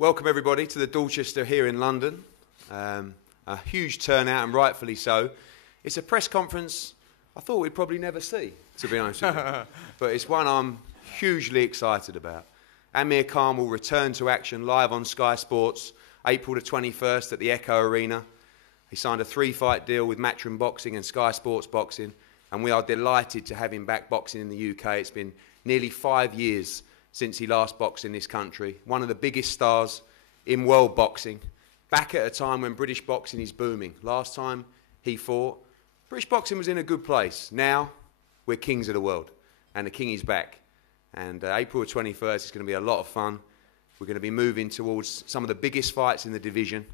Welcome everybody to the Dorchester here in London. A huge turnout, and rightfully so. It's a press conference I thought we'd probably never see, to be honest with you. But it's one I'm hugely excited about. Amir Khan will return to action live on Sky Sports, April the 21st at the Echo Arena. He signed a 3-fight deal with Matchroom Boxing and Sky Sports Boxing, and we are delighted to have him back boxing in the UK. It's been nearly 5 years since he last boxed in this country. One of the biggest stars in world boxing, back at a time when British boxing is booming. Last time he fought, British boxing was in a good place. Now, we're kings of the world, and the king is back. And April 21st is going to be a lot of fun. We're going to be moving towards some of the biggest fights in the division.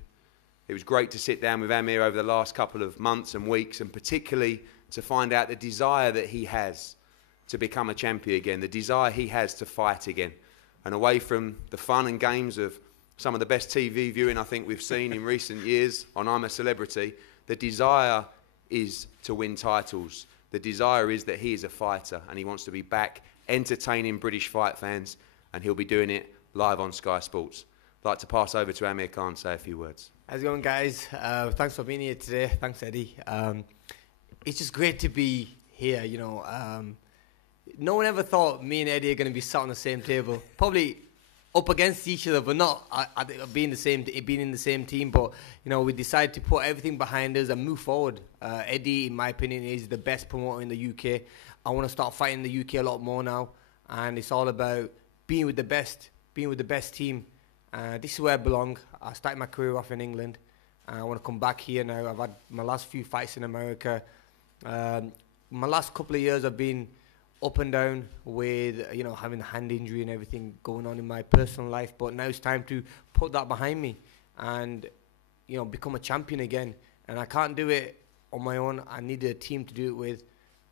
It was great to sit down with Amir over the last couple of months and weeks, and particularly to find out the desire that he has to become a champion again, the desire he has to fight again. And away from the fun and games of some of the best TV viewing I think we've seen in recent years on I'm a Celebrity, the desire is to win titles. The desire is that he is a fighter and he wants to be back entertaining British fight fans, and he'll be doing it live on Sky Sports. I'd like to pass over to Amir Khan to say a few words. How's it going, guys? Thanks for being here today. Thanks, Eddie. It's just great to be here, you know. No one ever thought me and Eddie are going to be sat on the same table. Probably up against each other, but not being in the same team. But you know, we decided to put everything behind us and move forward. Eddie, in my opinion, is the best promoter in the UK. I want to start fighting the UK a lot more now, and it's all about being with the best team. This is where I belong. I started my career off in England. I want to come back here now. I've had my last few fights in America. My last couple of years I've been up and down with, you know, having a hand injury and everything going on in my personal life. But now it's time to put that behind me and, you know, become a champion again. And I can't do it on my own. I need a team to do it with.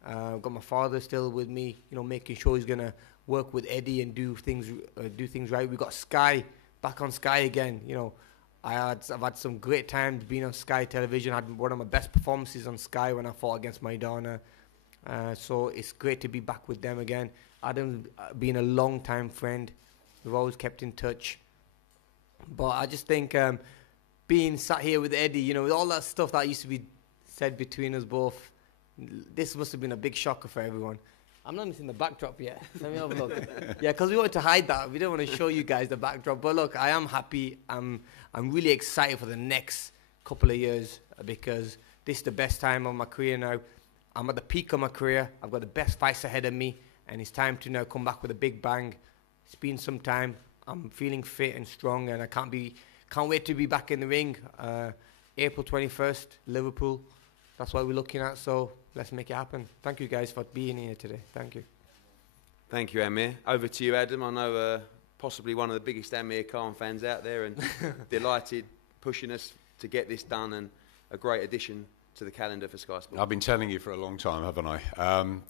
I've got my father still with me, you know, making sure he's going to work with Eddie and do things right. We've got Sky, back on Sky again. You know, I've had some great times being on Sky Television. I had one of my best performances on Sky when I fought against Maidana. So it's great to be back with them again. Adam's been a long-time friend. We've always kept in touch. But I just think being sat here with Eddie, you know, with all that stuff that used to be said between us both, this must have been a big shocker for everyone. I'm not even seeing the backdrop yet. Let me have a look. Yeah, because we wanted to hide that. We didn't want to show you guys the backdrop. But look, I am happy. I'm really excited for the next couple of years because this is the best time of my career now. I'm at the peak of my career. I've got the best fights ahead of me, and it's time to now come back with a big bang. It's been some time. I'm feeling fit and strong, and I can't wait to be back in the ring. April 21st, Liverpool. That's what we're looking at. So let's make it happen. Thank you guys for being here today. Thank you. Thank you, Amir. Over to you, Adam. I know possibly one of the biggest Amir Khan fans out there, and delighted pushing us to get this done, and a great addition to the calendar for Sky Sports. I've been telling you for a long time, haven't I?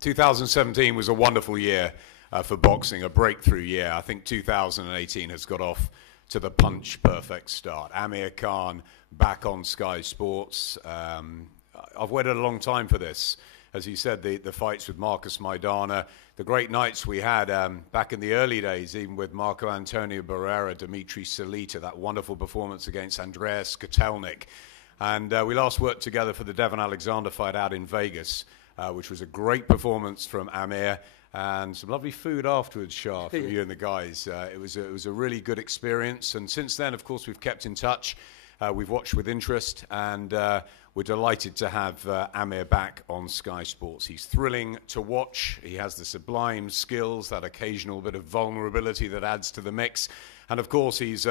2017 was a wonderful year for boxing, a breakthrough year. I think 2018 has got off to the punch-perfect start. Amir Khan back on Sky Sports. I've waited a long time for this. As you said, the fights with Marcus Maidana, the great nights we had back in the early days, even with Marco Antonio Barrera, Dimitri Salita, that wonderful performance against Andreas Kotelnik. And we last worked together for the Devon Alexander fight out in Vegas, which was a great performance from Amir, and some lovely food afterwards, Shah, for you and the guys. It was a really good experience. And since then, of course, we've kept in touch. We've watched with interest, and we're delighted to have Amir back on Sky Sports. He's thrilling to watch. He has the sublime skills, that occasional bit of vulnerability that adds to the mix. And of course, he's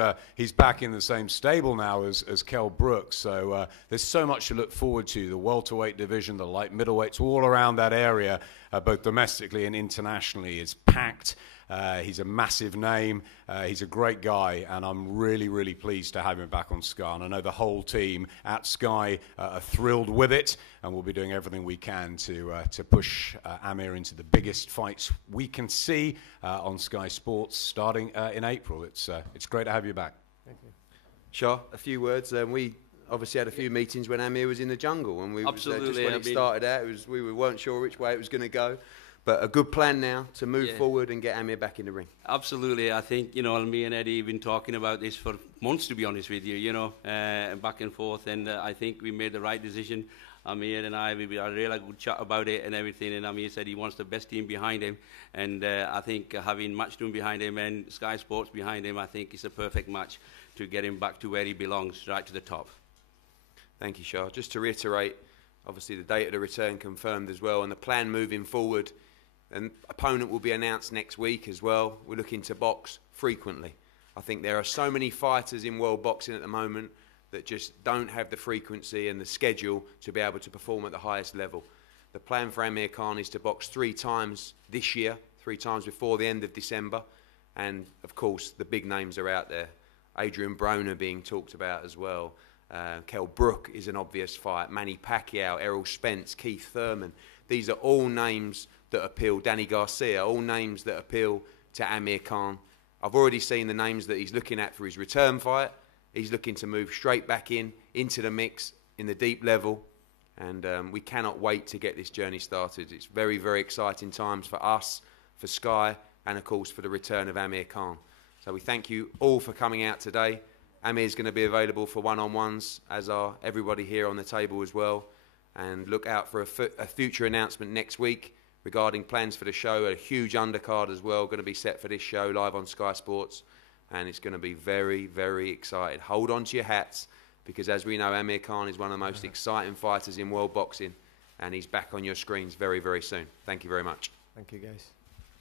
back in the same stable now as Kell Brooks. So there's so much to look forward to. The welterweight division, the light middleweights, all around that area, both domestically and internationally, is packed. He's a massive name. He's a great guy, and I'm really, really pleased to have him back on Sky. And I know the whole team at Sky are thrilled with it, and we'll be doing everything we can to push Amir into the biggest fights we can see on Sky Sports starting in April. It's great to have you back. Thank you. Shah, a few words. We obviously had a few meetings when Amir was in the jungle, and we Absolutely, just when it started out, we weren't sure which way it was going to go. But a good plan now to move forward and get Amir back in the ring. Absolutely. I think, me and Eddie have been talking about this for months, to be honest with you, back and forth. And I think we made the right decision. Amir and we had a really good chat about it and everything. And Amir said he wants the best team behind him. And I think having Matchroom behind him and Sky Sports behind him, I think it's a perfect match to get him back to where he belongs, right to the top. Thank you, Shah. Just to reiterate, obviously the date of the return confirmed as well. And the plan moving forward, an opponent will be announced next week as well. We're looking to box frequently. I think there are so many fighters in world boxing at the moment that just don't have the frequency and the schedule to be able to perform at the highest level. The plan for Amir Khan is to box 3 times this year, 3 times before the end of December. And, of course, the big names are out there. Adrian Broner being talked about as well. Kell Brook is an obvious fight. Manny Pacquiao, Errol Spence, Keith Thurman. These are all names that appeal. Danny Garcia, all names that appeal to Amir Khan. I've already seen the names that he's looking at for his return fight. He's looking to move straight back into the mix in the deep level. And we cannot wait to get this journey started. It's very, very exciting times for us, for Sky, and of course for the return of Amir Khan. So we thank you all for coming out today. Amir's going to be available for one-on-ones, as are everybody here on the table as well. And look out for a future announcement next week regarding plans for the show. A huge undercard as well going to be set for this show live on Sky Sports. And it's going to be very, very exciting. Hold on to your hats, because as we know, Amir Khan is one of the most exciting fighters in world boxing. And he's back on your screens very, very soon. Thank you very much. Thank you, guys.